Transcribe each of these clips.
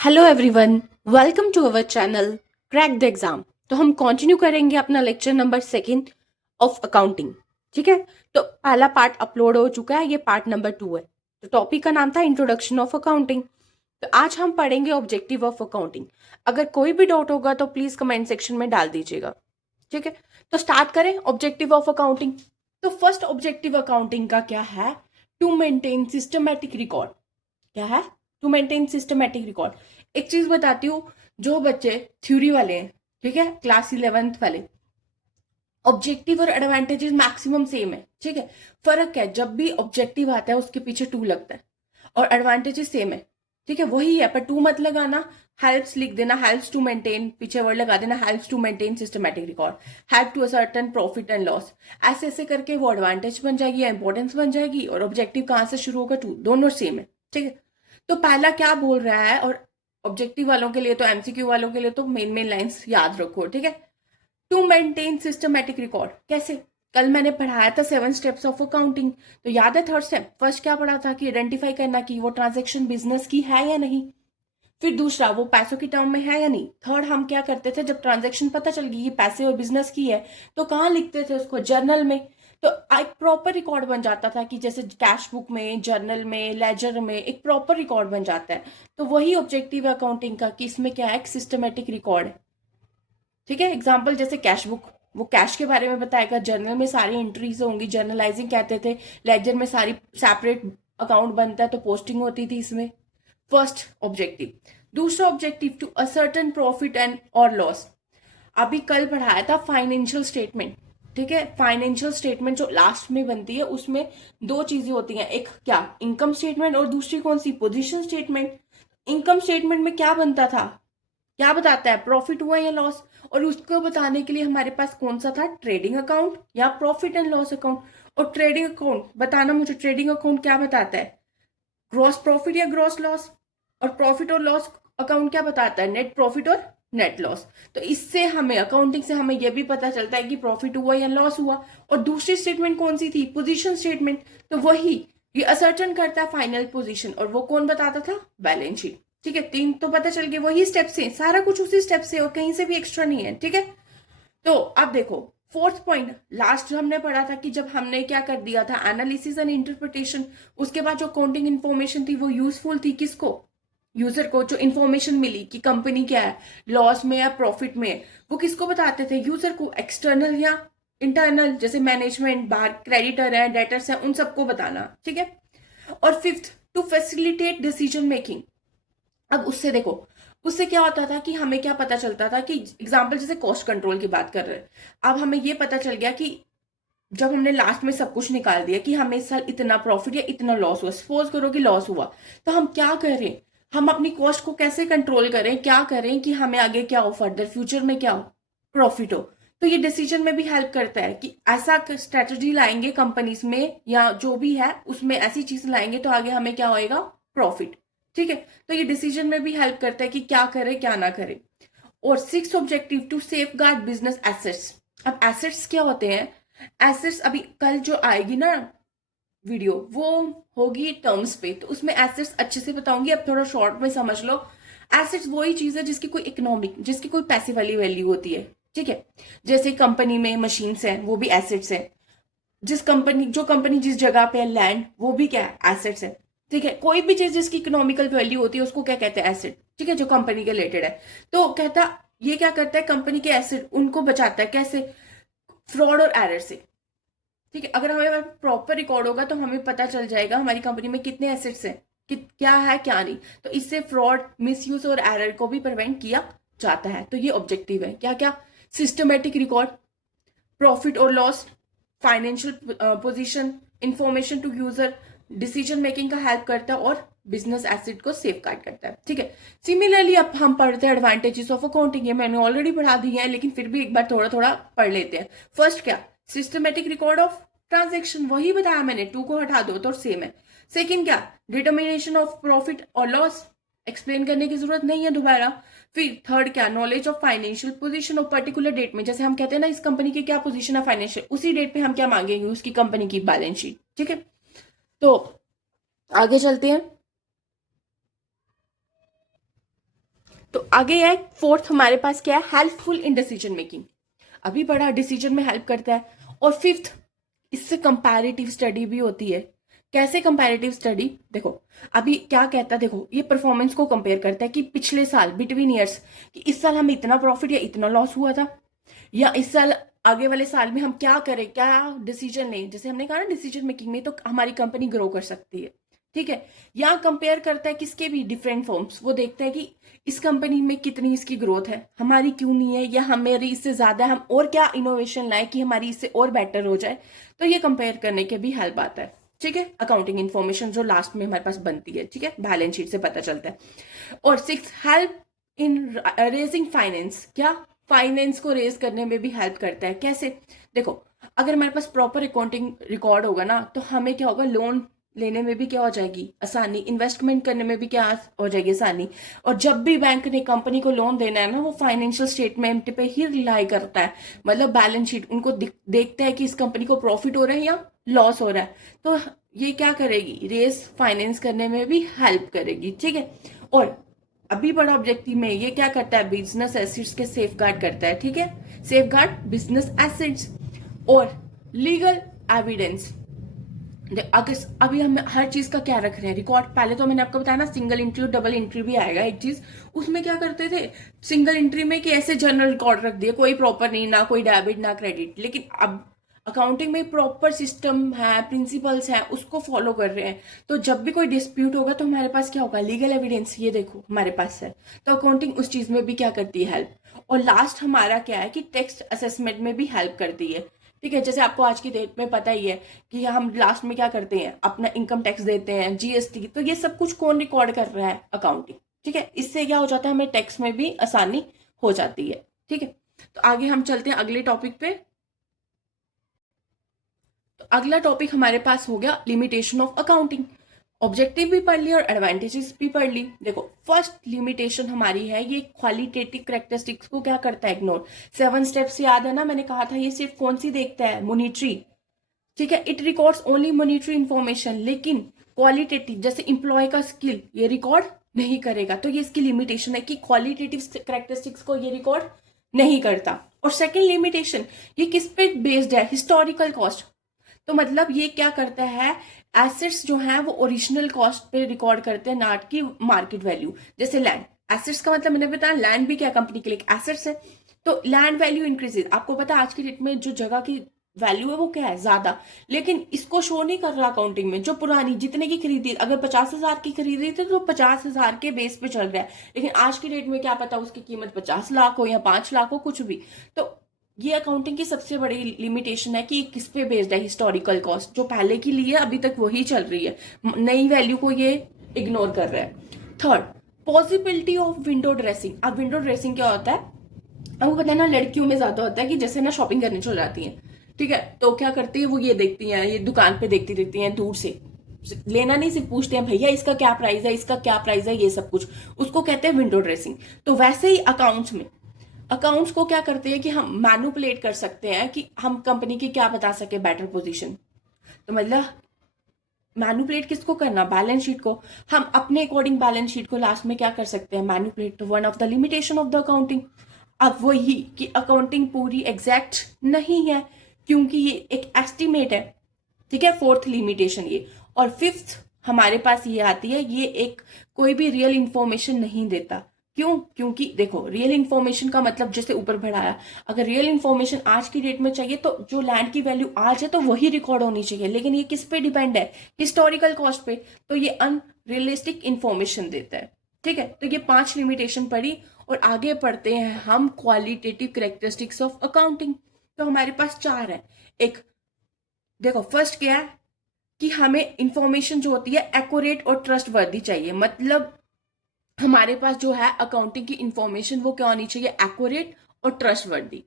Hello everyone, welcome to our channel crack the exam. तो हम continue करेंगे अपना lecture number second of accounting. ठीक है, तो पहला पार्ट अपलोड हो चुका है, ये पार्ट नंबर 2 है। तो टॉपिक का नाम था इंट्रोडक्शन ऑफ अकाउंटिंग। तो आज हम पढ़ेंगे ऑब्जेक्टिव ऑफ अकाउंटिंग। अगर कोई भी डाउट होगा तो प्लीज कमेंट सेक्शन में डाल दीजिएगा। ठीक है, तो स्टार्ट करें ऑब्जेक्टिव ऑफ अकाउंटिंग। तो फर्स्ट ऑब्जेक्टिव अकाउंटिंग का क्या है? To maintain systematic record. क्या है? To maintain systematic record. एक चीज बताती हूँ, जो बच्चे थ्योरी वाले हैं, ठीक है, क्लास 11th वाले, ऑब्जेक्टिव और एडवांटेजेस मैक्सिमम सेम है। ठीक है, फर्क है जब भी ऑब्जेक्टिव आता है उसके पीछे टू लगता है और एडवांटेजेस सेम है। ठीक है, वही है, पर टू मत लगाना, हेल्प्स लिख देना, हेल्प्स टू मेंटेन, पीछे वर्ड लगा देना, helps to maintain systematic record, help to a certain profit and loss. ऐसे ऐसे करके वो एडवांटेज बन जाएगी या इंपॉर्टेंस बन जाएगी, और ऑब्जेक्टिव कहाँ से शुरू होगा? टू, दोनों सेम है। ठीक है, तो पहला क्या बोल रहा है, और ऑब्जेक्टिव वालों के लिए तो, एमसीक्यू वालों के लिए तो मेन मेन लाइंस याद रखो। ठीक है, टू मेंटेन सिस्टमैटिक रिकॉर्ड कैसे? कल मैंने पढ़ाया था 7 स्टेप्स ऑफ अकाउंटिंग, तो याद है थर्ड स्टेप? फर्स्ट क्या पढ़ा था कि आइडेंटिफाई करना कि वो ट्रांजेक्शन बिजनेस की है या नहीं। फिर दूसरा, वो पैसों की टर्म में है या नहीं। थर्ड, हम क्या करते थे जब ट्रांजेक्शन पता चल गई ये पैसे और बिजनेस की है, तो कहाँ लिखते थे उसको? जर्नल में। तो एक प्रॉपर रिकॉर्ड बन जाता था कि जैसे कैश बुक में, जर्नल में, लेजर में एक प्रॉपर रिकॉर्ड बन जाता है। तो वही ऑब्जेक्टिव अकाउंटिंग का कि इसमें क्या है, सिस्टमेटिक रिकॉर्ड है। ठीक है, एग्जाम्पल जैसे कैश बुक, वो कैश के बारे में बताएगा, जर्नल में सारी एंट्रीज होंगी, जर्नलाइजिंग कहते थे, लेजर में सारी सेपरेट अकाउंट बनता है, तो पोस्टिंग होती थी इसमें। First objective. दूसरा objective, to ascertain profit and और लॉस। अभी कल पढ़ाया था फाइनेंशियल स्टेटमेंट। ठीक है, फाइनेंशियल स्टेटमेंट जो लास्ट में बनती है उसमें दो चीजें होती हैं, एक क्या, इनकम स्टेटमेंट, और दूसरी कौन सी, पोजीशन स्टेटमेंट। इनकम स्टेटमेंट में क्या बनता था, क्या बताता है, प्रॉफिट हुआ या लॉस। और उसको बताने के लिए हमारे पास कौन सा था, ट्रेडिंग अकाउंट या प्रॉफिट एंड लॉस अकाउंट। और ट्रेडिंग अकाउंट बताना मुझे, ट्रेडिंग अकाउंट क्या बताता है, ग्रॉस प्रॉफिट या ग्रॉस लॉस। और प्रॉफिट और लॉस अकाउंट क्या बताता है, नेट प्रॉफिट और नेट लॉस। तो इससे हमें, अकाउंटिंग से हमें यह भी पता चलता है कि प्रॉफिट हुआ या लॉस हुआ। और दूसरी स्टेटमेंट कौन सी थी, पोजीशन स्टेटमेंट। तो वही ये असर्टन करता है फाइनल पोजीशन, और वो कौन बताता था, बैलेंस शीट। ठीक है, तीन तो पता चल गए, वही स्टेप से, सारा कुछ उसी स्टेप से और कहीं से भी एक्स्ट्रा नहीं है। ठीक है, तो अब देखो फोर्थ पॉइंट, लास्ट हमने पढ़ा था कि जब हमने क्या कर दिया था, एनालिसिस एंड इंटरप्रिटेशन। उसके बाद जो अकाउंटिंग इन्फॉर्मेशन थी वो यूजफुल थी किसको, यूजर को। जो इन्फॉर्मेशन मिली कि कंपनी क्या है, लॉस में या प्रॉफिट में है, वो किसको बताते थे, यूजर को। एक्सटर्नल या इंटरनल, जैसे मैनेजमेंट, बाहर क्रेडिटर है, डेटर्स है, उन सबको बताना। ठीक है, और fifth, to facilitate decision making. अब उससे देखो, उससे क्या होता था कि हमें क्या पता चलता था कि एग्जाम्पल जैसे कॉस्ट कंट्रोल की बात कर रहे हैं, अब हमें ये पता चल गया कि जब हमने लास्ट में सब कुछ निकाल दिया कि हमें इस साल इतना प्रॉफिट या इतना लॉस हुआ, सपोज करो कि लॉस हुआ, तो हम क्या करें, हम अपनी कॉस्ट को कैसे कंट्रोल करें, क्या करें कि हमें आगे क्या हो, फर्दर फ्यूचर में क्या हो, प्रॉफिट हो। तो ये डिसीजन में भी हेल्प करता है कि ऐसा स्ट्रेटजी लाएंगे कंपनीज में या जो भी है उसमें, ऐसी चीज लाएंगे तो आगे हमें क्या होएगा, प्रॉफिट। ठीक है, तो ये डिसीजन में भी हेल्प करता है कि क्या करें क्या ना करें। और six objective, to safeguard business assets. अब एसेट्स क्या होते हैं, एसेट्स अभी कल जो आएगी ना वीडियो, वो होगी टर्म्स पे, तो उसमें एसेट्स अच्छे से बताऊंगी, अब थोड़ा शॉर्ट में समझ लो। एसेट्स वही चीज है जिसकी कोई इकोनॉमिक, जिसकी कोई पैसे वाली वैल्यू होती है। ठीक है, जैसे कंपनी में मशीन्स हैं, वो भी एसेट्स है। जिस कंपनी, जो कंपनी जिस जगह पे है, लैंड, वो भी क्या है, एसेट्स है। ठीक है, कोई भी चीज जिसकी इकोनॉमिकल वैल्यू होती है उसको क्या कहते हैं, एसेट। ठीक है, जो कंपनी के रिलेटेड है। तो कहता, ये क्या करता है, कंपनी के एसेट उनको बचाता है, कैसे, फ्रॉड और एरर से। ठीक है, अगर हमें प्रॉपर रिकॉर्ड होगा तो हमें पता चल जाएगा हमारी कंपनी में कितने एसेट्स हैं, कि क्या है क्या नहीं। तो इससे फ्रॉड, मिसयूज और एरर को भी प्रिवेंट किया जाता है। तो ये ऑब्जेक्टिव है, क्या क्या, सिस्टमेटिक रिकॉर्ड, प्रॉफिट और loss, financial position, information to user, decision making का हेल्प करता है, और बिजनेस एसेट को सेफ गार्ड करता है। ठीक है, सिमिलरली अब हम पढ़ते हैं एडवांटेजेस ऑफ अकाउंटिंग। ये मैंने ऑलरेडी पढ़ा दी है, लेकिन फिर भी एक बार थोड़ा थोड़ा पढ़ लेते हैं। फर्स्ट क्या, सिस्टमेटिक रिकॉर्ड ऑफ ट्रांजेक्शन, वही बताया मैंने, टू को हटा दो तो सेम है। सेकेंड क्या, डिटर्मिनेशन ऑफ प्रॉफिट और लॉस, एक्सप्लेन करने की जरूरत नहीं है दोबारा। फिर थर्ड क्या, knowledge of financial position of particular date में, जैसे हम कहते हैं ना इस कंपनी की क्या पोजीशन है फाइनेंशियल, उसी डेट पे हम क्या मांगेंगे, उसकी कंपनी की बैलेंस शीट। ठीक है, तो आगे चलते हैं। तो आगे है फोर्थ, हमारे पास क्या है, हेल्पफुल इन डिसीजन मेकिंग, अभी बड़ा डिसीजन में हेल्प करता है। और फिफ्थ, इससे कंपैरेटिव स्टडी भी होती है। कैसे कंपैरेटिव स्टडी, देखो अभी क्या कहता है, देखो ये परफॉर्मेंस को कंपेयर करता है कि पिछले साल बिटवीन ईयर्स, कि इस साल हमें इतना प्रॉफिट या इतना लॉस हुआ था, या इस साल आगे वाले साल में हम क्या करें, क्या डिसीजन लें। जैसे हमने कहा ना डिसीजन मेकिंग में तो हमारी कंपनी ग्रो कर सकती है, ठीक है। या कंपेयर करता है किसके भी डिफरेंट फॉर्म्स, वो देखता है कि इस कंपनी में कितनी इसकी ग्रोथ है, हमारी क्यों नहीं है, या हमारी इससे ज्यादा है, हम और क्या इनोवेशन लाए कि हमारी इससे और बेटर हो जाए। तो ये कंपेयर करने के भी हेल्प आता है, ठीक है। अकाउंटिंग इन्फॉर्मेशन जो लास्ट में हमारे पास बनती है, ठीक है, बैलेंस शीट से पता चलता है। और six, help in raising finance, क्या फाइनेंस को रेज करने में भी हेल्प करता है। कैसे, देखो अगर हमारे पास प्रॉपर अकाउंटिंग रिकॉर्ड होगा ना, तो हमें क्या होगा, लोन लेने में भी क्या हो जाएगी आसानी, इन्वेस्टमेंट करने में भी क्या हो जाएगी आसानी। और जब भी बैंक ने कंपनी को लोन देना है ना, वो फाइनेंशियल स्टेटमेंट पे ही रिलाई करता है, मतलब बैलेंस शीट उनको देखते हैं कि इस कंपनी को प्रॉफिट हो रहा है या लॉस हो रहा है। तो ये क्या करेगी, रेस फाइनेंस करने में भी हेल्प करेगी, ठीक है। और अभी बड़ा ऑब्जेक्टिव में ये क्या करता है, बिजनेस एसेट्स के सेफ गार्ड करता है, ठीक है, सेफ गार्ड बिजनेस एसेट्स। और लीगल एविडेंस, अगर अभी हम हर चीज का क्या रख रहे हैं रिकॉर्ड, पहले तो मैंने आपको बताया ना सिंगल एंट्री और डबल एंट्री भी आएगा एक चीज, उसमें क्या करते थे सिंगल एंट्री में कि ऐसे जनरल रिकॉर्ड रख दिए, कोई प्रॉपर नहीं, ना कोई डेबिट ना क्रेडिट। लेकिन अब अकाउंटिंग में प्रॉपर सिस्टम है, प्रिंसिपल्स है, उसको फॉलो कर रहे हैं। तो जब भी कोई डिस्प्यूट होगा तो हमारे पास क्या होगा, लीगल एविडेंस, ये देखो हमारे पास है। तो अकाउंटिंग उस चीज में भी क्या करती है, हेल्प। और लास्ट हमारा क्या है कि टेक्स्ट असेसमेंट में भी हेल्प करती है, ठीक है। जैसे आपको आज की डेट में पता ही है कि हम लास्ट में क्या करते हैं, अपना इनकम टैक्स देते हैं, जीएसटी, तो ये सब कुछ कौन रिकॉर्ड कर रहा है, अकाउंटिंग, ठीक है। इससे क्या हो जाता है, हमें टैक्स में भी आसानी हो जाती है, ठीक है। तो आगे हम चलते हैं अगले टॉपिक पे। तो अगला टॉपिक हमारे पास हो गया लिमिटेशन ऑफ अकाउंटिंग। ऑब्जेक्टिव भी पढ़ ली और एडवांटेजेस भी पढ़ ली। देखो फर्स्ट लिमिटेशन हमारी है, ये क्वालिटेटिव कैरेक्टरिस्टिक्स को क्या करता है, इग्नोर। 7 स्टेप्स याद है ना, मैंने कहा था ये सिर्फ कौन सी देखता है, मॉनिटरी, ठीक है। It records only monetary information, लेकिन क्वालिटेटिव जैसे इंप्लॉय का स्किल ये रिकॉर्ड नहीं करेगा। तो ये इसकी लिमिटेशन है कि क्वालिटेटिव कैरेक्टरिस्टिक्स को ये रिकॉर्ड नहीं करता। और सेकेंड लिमिटेशन, ये किस पे बेस्ड है, हिस्टोरिकल कॉस्ट। तो मतलब ये क्या करता है, एसेट्स जो हैं वो ओरिजिनल कॉस्ट पे रिकॉर्ड करते हैं, नॉट की मार्केट वैल्यू। जैसे लैंड, एसेट्स का मतलब मैंने बताया, लैंड भी क्या कंपनी के लिए एसेट्स है। तो लैंड वैल्यू इंक्रीजेज, आपको पता है आज की डेट में जो जगह की वैल्यू है वो क्या है, ज्यादा, लेकिन इसको शो नहीं कर रहा अकाउंटिंग में। जो पुरानी जितने की खरीदी, अगर 50,000 की खरीदी थी तो 50,000 के बेस पे चल रहा है, लेकिन आज की डेट में क्या पता उसकी कीमत 50 लाख हो या 5 लाख हो, कुछ भी। तो ये अकाउंटिंग की सबसे बड़ी लिमिटेशन है कि किस पे बेस्ड है, हिस्टोरिकल कॉस्ट, जो पहले की ली है अभी तक वही चल रही है, नई वैल्यू को ये इग्नोर कर रहा है। Third, possibility of window dressing. अब विंडो ड्रेसिंग क्या होता है, आपको पता है ना, लड़कियों में ज्यादा होता है कि जैसे ना शॉपिंग करने चल जाती हैं, ठीक है, तो क्या करती है वो, ये देखती हैं, ये दुकान पे देखती रहती हैं दूर से, लेना नहीं, सिर्फ पूछते हैं भैया इसका क्या प्राइस है, इसका क्या प्राइस है, ये सब कुछ, उसको कहते हैं विंडो ड्रेसिंग। तो वैसे ही अकाउंट्स में, अकाउंट्स को क्या करते हैं कि हम मैनुपुलेट कर सकते हैं कि हम कंपनी की क्या बता सके बेटर पोजीशन। तो मतलब मैनुपुलेट किसको करना, बैलेंस शीट को। हम अपने अकॉर्डिंग बैलेंस शीट को लास्ट में क्या कर सकते हैं, मैनुपुलेट। तो one of the limitation of the accounting. अब वही कि अकाउंटिंग पूरी एग्जैक्ट नहीं है, क्योंकि ये एक एस्टिमेट है, ठीक है, फोर्थ लिमिटेशन ये। और फिफ्थ हमारे पास ये आती है, ये एक कोई भी रियल इंफॉर्मेशन नहीं देता। क्यों, क्योंकि देखो रियल इंफॉर्मेशन का मतलब जैसे ऊपर बढ़ाया, अगर रियल इंफॉर्मेशन आज की डेट में चाहिए तो जो लैंड की वैल्यू आज है तो वही रिकॉर्ड होनी चाहिए, लेकिन ये किस पे डिपेंड है, हिस्टोरिकल कॉस्ट पे। तो ये अनरियलिस्टिक इंफॉर्मेशन देता है, ठीक है। तो ये 5 लिमिटेशन पड़ी। और आगे पढ़ते हैं हम क्वालिटेटिव कैरेक्टरिस्टिक्स ऑफ अकाउंटिंग। तो हमारे पास 4 है। एक, देखो फर्स्ट क्या है कि हमें इंफॉर्मेशन जो होती है एक्यूरेट और ट्रस्ट वर्दी चाहिए। मतलब हमारे पास जो है अकाउंटिंग की इंफॉर्मेशन वो क्या होनी चाहिए, एक्यूरेट और ट्रस्ट वर्दी।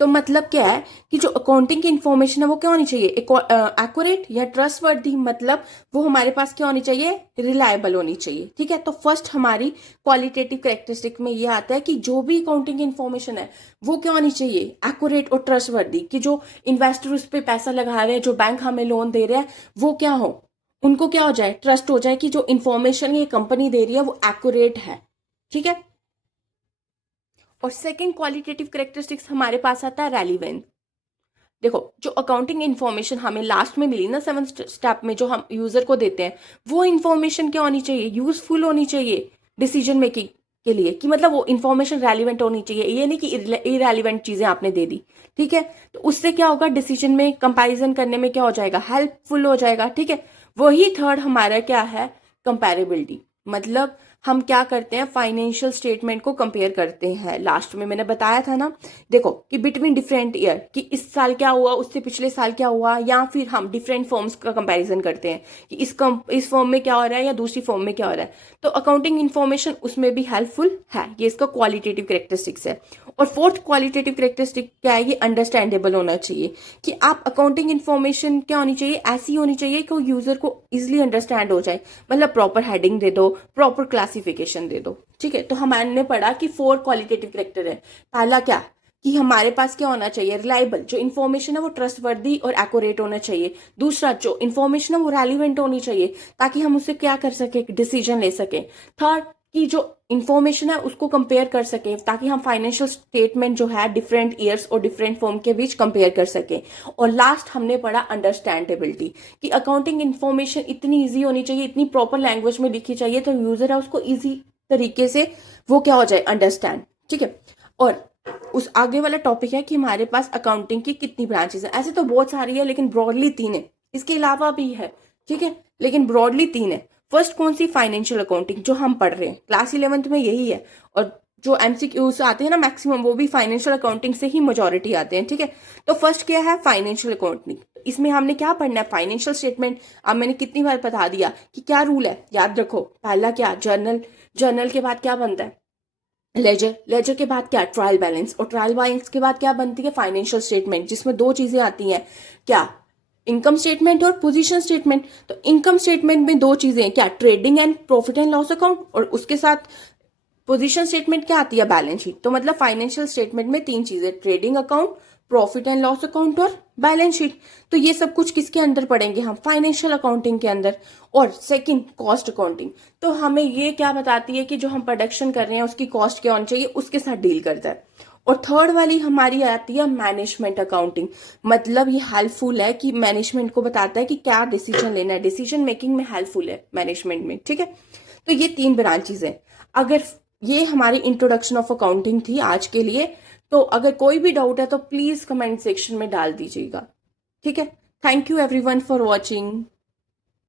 तो मतलब क्या है कि जो अकाउंटिंग की इंफॉर्मेशन है वो क्या होनी चाहिए, एक्यूरेट या ट्रस्ट वर्दी। मतलब वो हमारे पास क्या होनी चाहिए, रिलायबल होनी चाहिए, ठीक है। तो फर्स्ट हमारी क्वालिटेटिव कैरेक्टरिस्टिक में ये आता है कि जो भी अकाउंटिंग की इंफॉर्मेशन है वो क्या होनी चाहिए, एक्यूरेट और ट्रस्ट वर्दी। कि जो इन्वेस्टर उस पर पैसा लगा रहे हैं, जो बैंक हमें लोन दे रहे हैं, वो क्या हो, उनको क्या हो जाए, ट्रस्ट हो जाए कि जो इन्फॉर्मेशन ये कंपनी दे रही है वो एक्यूरेट है, ठीक है। और सेकंड क्वालिटेटिव कैरेक्टरिस्टिक्स हमारे पास आता है रेलिवेंस। देखो, जो अकाउंटिंग इन्फॉर्मेशन हमें लास्ट में मिली ना 7th स्टेप में, जो हम यूजर को देते हैं, वो इन्फॉर्मेशन क्या होनी चाहिए, यूजफुल होनी चाहिए डिसीजन मेकिंग के लिए, कि मतलब वो इन्फॉर्मेशन रेलिवेंट होनी चाहिए, ये नहीं कि इरेलीवेंट चीजें आपने दे दी। ठीक है, तो उससे क्या होगा, डिसीजन में कंपैरिजन करने में क्या हो जाएगा, हेल्पफुल हो जाएगा। ठीक है, वही थर्ड हमारा क्या है, कंपैरेबिलिटी। मतलब हम क्या करते हैं, फाइनेंशियल स्टेटमेंट को कंपेयर करते हैं। लास्ट में मैंने बताया था ना, देखो कि बिटवीन डिफरेंट ईयर, कि इस साल क्या हुआ, उससे पिछले साल क्या हुआ, या फिर हम डिफरेंट फॉर्म्स का कंपैरिजन करते हैं कि इस फॉर्म में क्या हो रहा है या दूसरी फॉर्म में क्या हो रहा है। तो अकाउंटिंग इन्फॉर्मेशन उसमें भी हेल्पफुल है। ये इसका क्वालिटेटिव कैरेक्टरिस्टिक्स है। और फोर्थ क्वालिटेटिव कैरेक्टरिस्टिक क्या है, ये अंडरस्टैंडेबल होना चाहिए, कि आप अकाउंटिंग इन्फॉर्मेशन क्या होनी चाहिए, ऐसी होनी चाहिए कि यूजर को इजिली अंडरस्टैंड हो जाए। मतलब प्रॉपर हेडिंग दे दो, प्रॉपर क्लासिफिकेशन दे दो। ठीक है, तो हमने पढ़ा कि 4 क्वालिटेटिव कैरेक्टर है। पहला क्या, कि हमारे पास क्या होना चाहिए, रिलायबल, जो इन्फॉर्मेशन है वो ट्रस्टवर्दी और एक्यूरेट होना चाहिए। दूसरा, जो इन्फॉर्मेशन है वो रेलिवेंट होनी चाहिए, ताकि हम उससे क्या कर सके, डिसीजन ले सके। थर्ड, कि जो इन्फॉर्मेशन है उसको कंपेयर कर सके, ताकि हम फाइनेंशियल स्टेटमेंट जो है डिफरेंट ईयर्स और डिफरेंट फॉर्म के बीच कंपेयर कर सके। और लास्ट हमने पढ़ा अंडरस्टैंडेबिलिटी, कि अकाउंटिंग इन्फॉर्मेशन इतनी इजी होनी चाहिए, इतनी प्रॉपर लैंग्वेज में लिखी चाहिए, तो यूजर है उसको इजी तरीके से वो क्या हो जाए, अंडरस्टैंड। ठीक है, और उस आगे वाला टॉपिक है कि हमारे पास अकाउंटिंग की कितनी ब्रांचेस है। ऐसे तो बहुत सारी है, लेकिन ब्रॉडली 3 है, इसके अलावा भी है। ठीक है, लेकिन ब्रॉडली 3 है। फर्स्ट कौन सी, फाइनेंशियल अकाउंटिंग, जो हम पढ़ रहे हैं क्लास 11th में, यही है। और जो एमसीक्यूज आते हैं ना मैक्सिमम, वो भी फाइनेंशियल अकाउंटिंग से ही मेजॉरिटी आते हैं। ठीक है, तो फर्स्ट क्या है, फाइनेंशियल अकाउंटिंग। इसमें हमने क्या पढ़ना है, फाइनेंशियल स्टेटमेंट। अब मैंने कितनी बार बता दिया कि क्या रूल है, याद रखो। पहला क्या, जर्नल, जर्नल के बाद क्या बनता है, लेजर, लेजर के बाद क्या, ट्रायल बैलेंस, और ट्रायल बैलेंस के बाद क्या बनती है, फाइनेंशियल स्टेटमेंट, जिसमें 2 चीजें आती हैं, क्या, इनकम स्टेटमेंट और पोजीशन स्टेटमेंट। तो इनकम स्टेटमेंट में 2 चीजें हैं, क्या, trading and profit and loss account, और उसके साथ पोजीशन स्टेटमेंट क्या आती है, बैलेंस शीट। तो मतलब फाइनेंशियल स्टेटमेंट में 3 चीजें, trading account, profit and loss account और बैलेंस शीट। तो ये सब कुछ किसके अंदर पढ़ेंगे हम, फाइनेंशियल अकाउंटिंग के अंदर। और सेकंड, कॉस्ट अकाउंटिंग, तो हमें ये क्या बताती है कि जो हम प्रोडक्शन कर रहे हैं उसकी कॉस्ट क्या होनी चाहिए, उसके साथ डील करता है। और थर्ड वाली हमारी आती है मैनेजमेंट अकाउंटिंग। मतलब ये हेल्पफुल है, कि मैनेजमेंट को बताता है कि क्या डिसीजन लेना है, डिसीजन मेकिंग में हेल्पफुल है मैनेजमेंट में। ठीक है, तो ये 3 ब्रांचेज है। अगर ये हमारी इंट्रोडक्शन ऑफ अकाउंटिंग थी आज के लिए। तो अगर कोई भी डाउट है तो प्लीज कमेंट सेक्शन में डाल दीजिएगा। ठीक है, thank you everyone for watching.